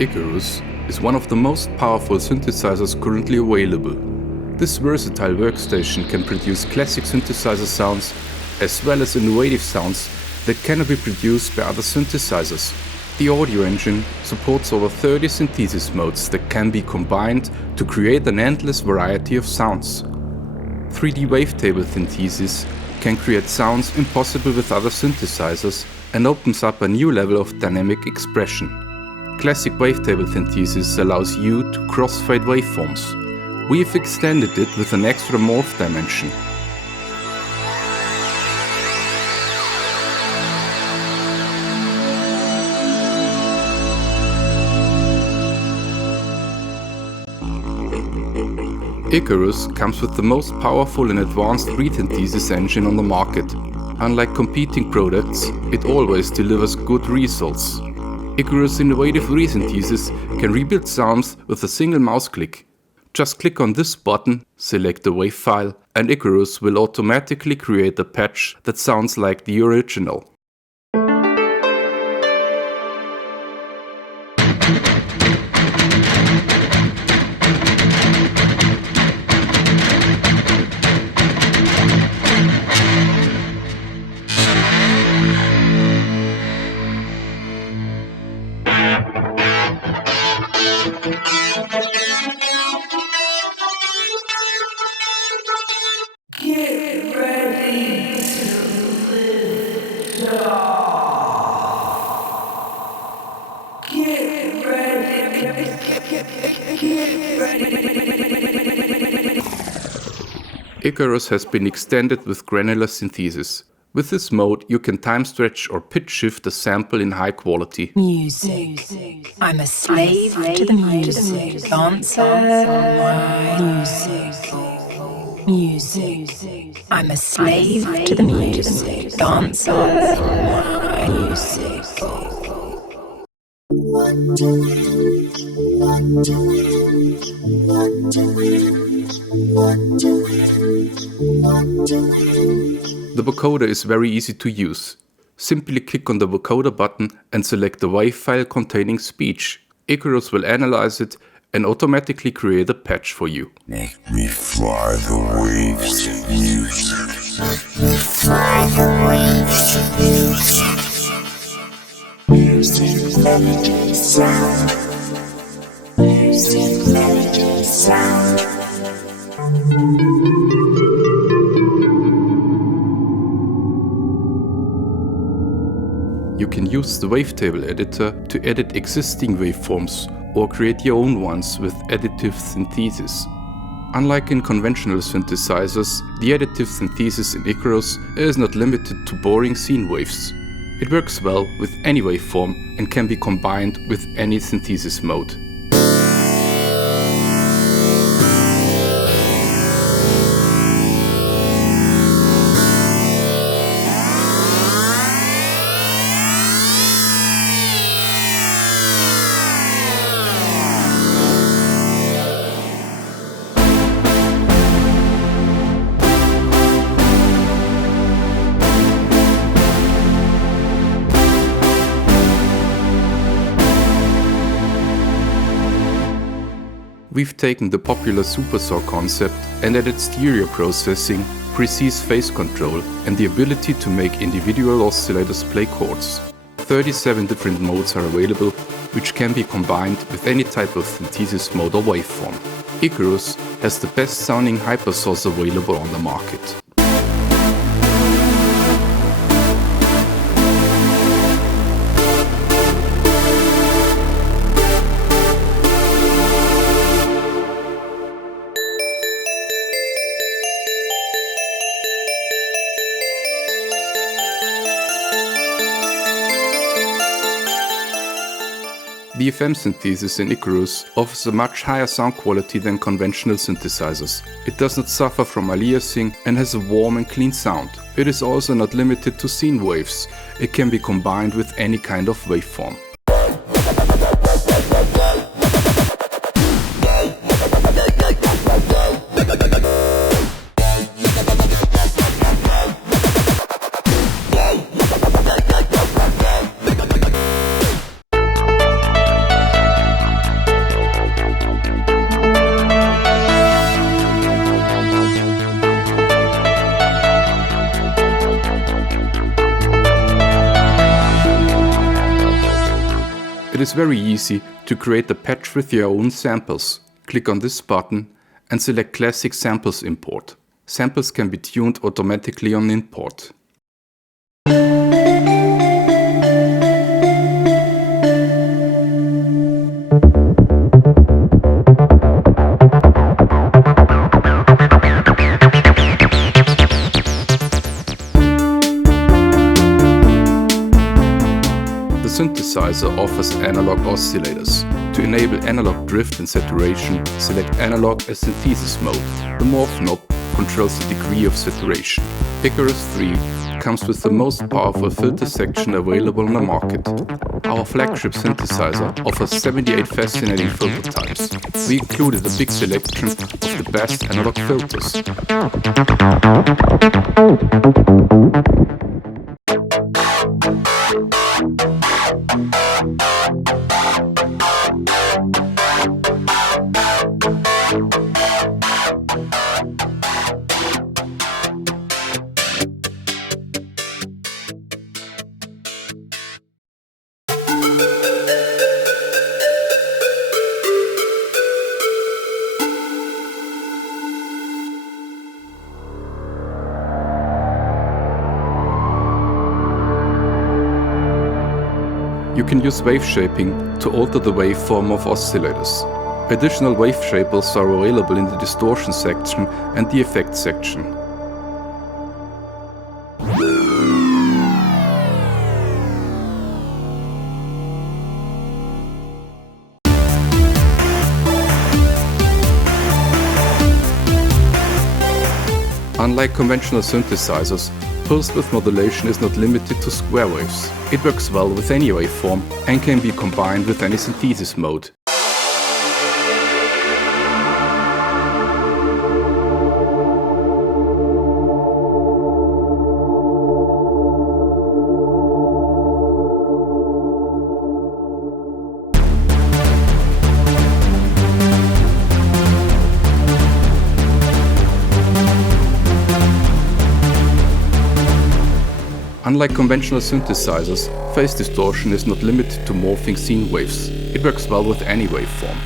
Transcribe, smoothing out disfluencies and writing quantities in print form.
Icarus is one of the most powerful synthesizers currently available. This versatile workstation can produce classic synthesizer sounds as well as innovative sounds that cannot be produced by other synthesizers. The audio engine supports over 30 synthesis modes that can be combined to create an endless variety of sounds. 3D Wavetable Synthesis can create sounds impossible with other synthesizers and opens up a new level of dynamic expression. Classic Wavetable Synthesis allows you to crossfade waveforms. We've extended it with an extra morph dimension. Icarus comes with the most powerful and advanced resynthesis engine on the market. Unlike competing products, it always delivers good results. Icarus' innovative resynthesis can rebuild sounds with a single mouse click. Just click on this button, select the wave file, and Icarus will automatically create a patch that sounds like the original. Icarus has been extended with Granular synthesis. With this mode, you can time stretch or pitch shift a sample in high quality. Music. I'm a slave to the music. Dancer my music. Music. I'm a slave to the music. Dancer my music. The vocoder is very easy to use. Simply click on the vocoder button and select the wave file containing speech. Icarus will analyze it and automatically create a patch for you. Make me fly the waves of music. Make me fly the waves of music. Music, melody, sound. Music, melody, sound. You can use the Wavetable editor to edit existing waveforms or create your own ones with Additive Synthesis. Unlike in conventional synthesizers, the Additive Synthesis in Icarus is not limited to boring scene waves. It works well with any waveform and can be combined with any synthesis mode. We've taken the popular Supersaw concept and added stereo processing, precise phase control, and the ability to make individual oscillators play chords. 37 different modes are available, which can be combined with any type of synthesis mode or waveform. Icarus has the best sounding Hypersaws available on the market. The FM synthesis in Icarus offers a much higher sound quality than conventional synthesizers. It does not suffer from aliasing and has a warm and clean sound. It is also not limited to scene waves. It can be combined with any kind of waveform. It is very easy to create a patch with your own samples. Click on this button and select Classic Samples Import. Samples can be tuned automatically on import. The synthesizer offers analog oscillators. To enable analog drift and saturation, select Analog as synthesis mode. The morph knob controls the degree of saturation. Icarus3 comes with the most powerful filter section available on the market. Our flagship synthesizer offers 78 fascinating filter types. We included a big selection of the best analog filters. You can use waveshaping to alter the waveform of oscillators. Additional wavetables are available in the distortion section and the effects section. Unlike conventional synthesizers, pulse width modulation is not limited to square waves. It works well with any waveform and can be combined with any synthesis mode. Unlike conventional synthesizers, phase distortion is not limited to morphing scene waves. It works well with any waveform.